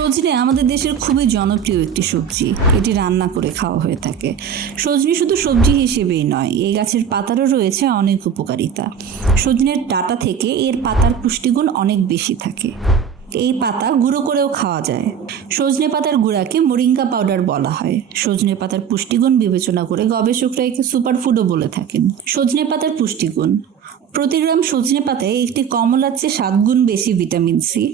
সজনে আমাদের দেশের খুবই জনপ্রিয় একটি সবজি। এটি রান্না করে খাওয়া হয়ে থাকে। সজনে শুধু সবজি হিসেবেই নয়, এই গাছের পাতারও রয়েছে অনেক উপকারিতা। সজনের ডাটা থেকে এর পাতার পুষ্টিগুণ অনেক বেশি থাকে। এই পাতা গুঁড়ো করেও খাওয়া যায়। সজনে পাতার গুঁড়াকে মোরিঙ্গা পাউডার বলা হয়। সজনে পাতার পুষ্টিগুণ বিবেচনা করে গবেষকরা একে সুপারফুডও বলে থাকেন। সজনে পাতার পুষ্টিগুণ প্রতি গ্রাম সজনে পাতায় একটি কমলার চেয়ে সাত গুণ বেশি ভিটামিন সি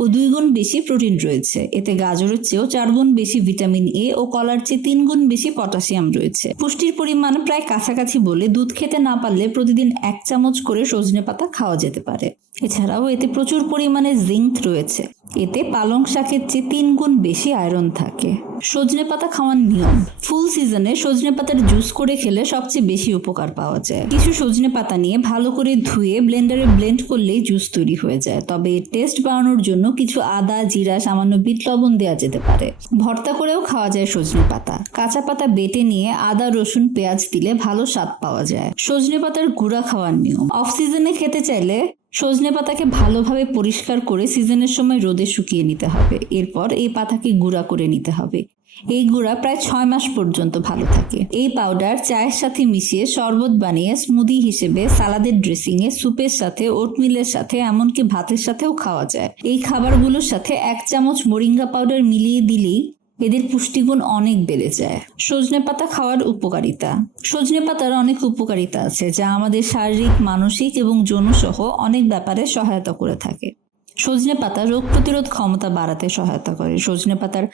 ও দুই গুণ বেশি প্রোটিন রয়েছে। এতে গাজরের চেয়েও চার গুণ বেশি ভিটামিন এ ও কলার চেয়ে তিন গুণ বেশি পটাশিয়াম রয়েছে। পুষ্টির পরিমাণ প্রায় কাছাকাছি বলে দুধ খেতে না পারলে প্রতিদিন এক চামচ করে সজনে পাতা খাওয়া যেতে পারে। এছাড়াও এতে প্রচুর পরিমাণে জিঙ্ক রয়েছে। এতে পালং শাকের চেয়ে তিন গুণ বেশি আয়রন থাকে। সজনে পাতা খাওয়ার নিয়ম। ফুল সিজনে সজনে পাতার জুস করে খেলে সবচেয়ে বেশি উপকার পাওয়া যায়। কিছু সজনে পাতা নিয়ে ভালো করে ধুয়ে ব্লেন্ডারে ব্লেন্ড করলেই জুস তৈরি হয়ে যায়। তবে টেস্ট বাড়ানোর জন্য কিছু আদা, জিরা, সামান্য বিট লবণ দেওয়া যেতে পারে। ভর্তা করেও খাওয়া যায় সজনে পাতা। কাঁচা পাতা বেটে নিয়ে আদা, রসুন, পেঁয়াজ দিলে ভালো স্বাদ পাওয়া যায়। সজনে পাতার গুঁড়া খাওয়ার নিয়ম। অফ সিজনে খেতে চাইলে সজনে পাতাকে ভালোভাবে পরিষ্কার করে সিজনের সময় রোদে শুকিয়ে নিতে হবে। এরপর এই পাতাকে গুঁড়া করে নিতে হবে। এই গুঁড়া প্রায় ছয় মাস পর্যন্ত ভালো থাকে। এই পাউডার চায়ের সাথে মিশিয়ে শরবত বানিয়ে স্মুদি হিসেবে সালাদের ড্রেসিং এ স্যুপের সাথে ওটমিলের সাথে, এমনকি ভাতের সাথেও খাওয়া যায়। এই খাবারগুলোর সাথে এক চামচ মোরিঙ্গা পাউডার মিলিয়ে দিলেই এদের পুষ্টিগুণ অনেক বেড়ে যায়। সজনে পাতা খাওয়ার উপকারিতা। সজনে পাতার অনেক উপকারিতা আছে, যা আমাদের শারীরিক, মানসিক এবং যৌনসহ অনেক ব্যাপারে সহায়তা করে থাকে। সজনে পাতা রোগ প্রতিরোধ ক্ষমতা বাড়াতে সহায়তা করে। সজনে পাতার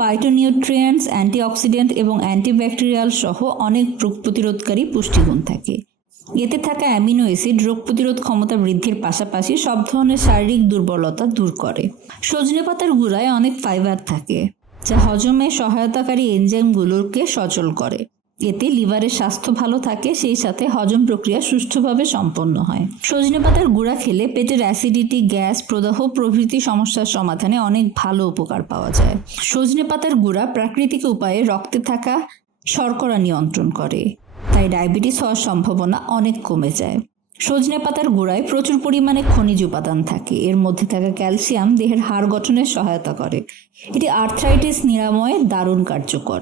ফাইটোনিউট্রিয়েন্টস অ্যান্টিঅক্সিডেন্ট এবং অ্যান্টিব্যাকটেরিয়াল সহ অনেক রোগ প্রতিরোধকারী পুষ্টিগুণ থাকে। এতে থাকা অ্যামিনো অ্যাসিড রোগ প্রতিরোধ ক্ষমতা বৃদ্ধির পাশাপাশি সব ধরনের শারীরিক দুর্বলতা দূর করে। সজনে পাতার গুঁড়ায় অনেক ফাইবার থাকে, যা হজমে সহায়তাকারী এনজাইমগুলোকে সচল করে। এতে লিভারের স্বাস্থ্য ভালো থাকে, সেই সাথে হজম প্রক্রিয়া সুষ্ঠুভাবে সম্পন্ন হয়। সজনে পাতার গুঁড়া খেলে পেটের অ্যাসিডিটি, গ্যাস, প্রদাহ, প্রভৃতি সমস্যার সমাধানে অনেক ভালো উপকার পাওয়া যায়। সজনে পাতার গুঁড়া প্রাকৃতিক উপায়ে রক্তে থাকা শর্করা নিয়ন্ত্রণ করে, তাই ডায়াবেটিস হওয়ার সম্ভাবনা অনেক কমে যায়। সজনে পাতার গুঁড়ায় প্রচুর পরিমাণে খনিজ উপাদান থাকে, এর মধ্যে থাকা ক্যালসিয়াম দেহের হাড় গঠনে সহায়তা করে। এটি আর্থ্রাইটিস নিরাময়ে দারুণ কার্যকর।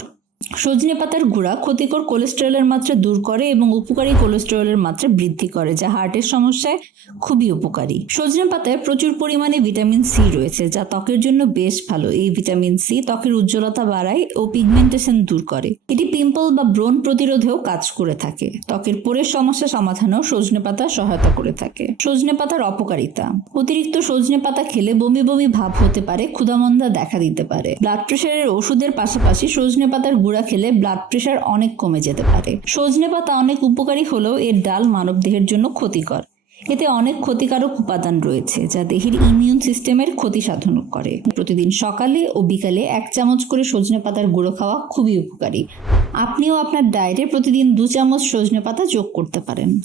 সজনে পাতার গুঁড়া ক্ষতিকর কোলেস্টেরলের মাত্রা দূর করে এবং উপকারী কোলেস্টেরলের মাত্রা বৃদ্ধি করে, যা হার্টের সমস্যায় খুবই উপকারী। সজনে পাতায় প্রচুর পরিমাণে ভিটামিন সি রয়েছে, যা ত্বকের জন্য বেশ ভালো। এই ভিটামিন সি ত্বকের উজ্জ্বলতা বাড়ায় ও পিগমেন্টেশন দূর করে। এটি পিম্পল বা ব্রণ প্রতিরোধেও কাজ করে থাকে। ত্বকের পোরের সমস্যা সমাধানেও সজনে পাতা সহায়তা করে থাকে। সজনে পাতার অপকারিতা। অতিরিক্ত সজনে পাতা খেলে বমি বমি ভাব হতে পারে, ক্ষুধামন্দা দেখা দিতে পারে। ব্লাড প্রেশারের ওষুধের পাশাপাশি সজনে পাতার গুঁড়া খেলে ব্লাড প্রেশার অনেক কমে যেতে পারে। সজনে পাতা অনেক উপকারী হলেও এর ডাল মানব দেহের জন্য ক্ষতিকর। এতে অনেক ক্ষতিকারক উপাদান রয়েছে, যা দেহের ইমিউন সিস্টেমের ক্ষতি সাধন করে। প্রতিদিন সকালে ও বিকালে এক চামচ করে সজনে পাতার গুঁড়ো খাওয়া খুবই উপকারী। আপনিও আপনার ডায়েটে প্রতিদিন দু চামচ সজনে পাতা যোগ করতে পারেন।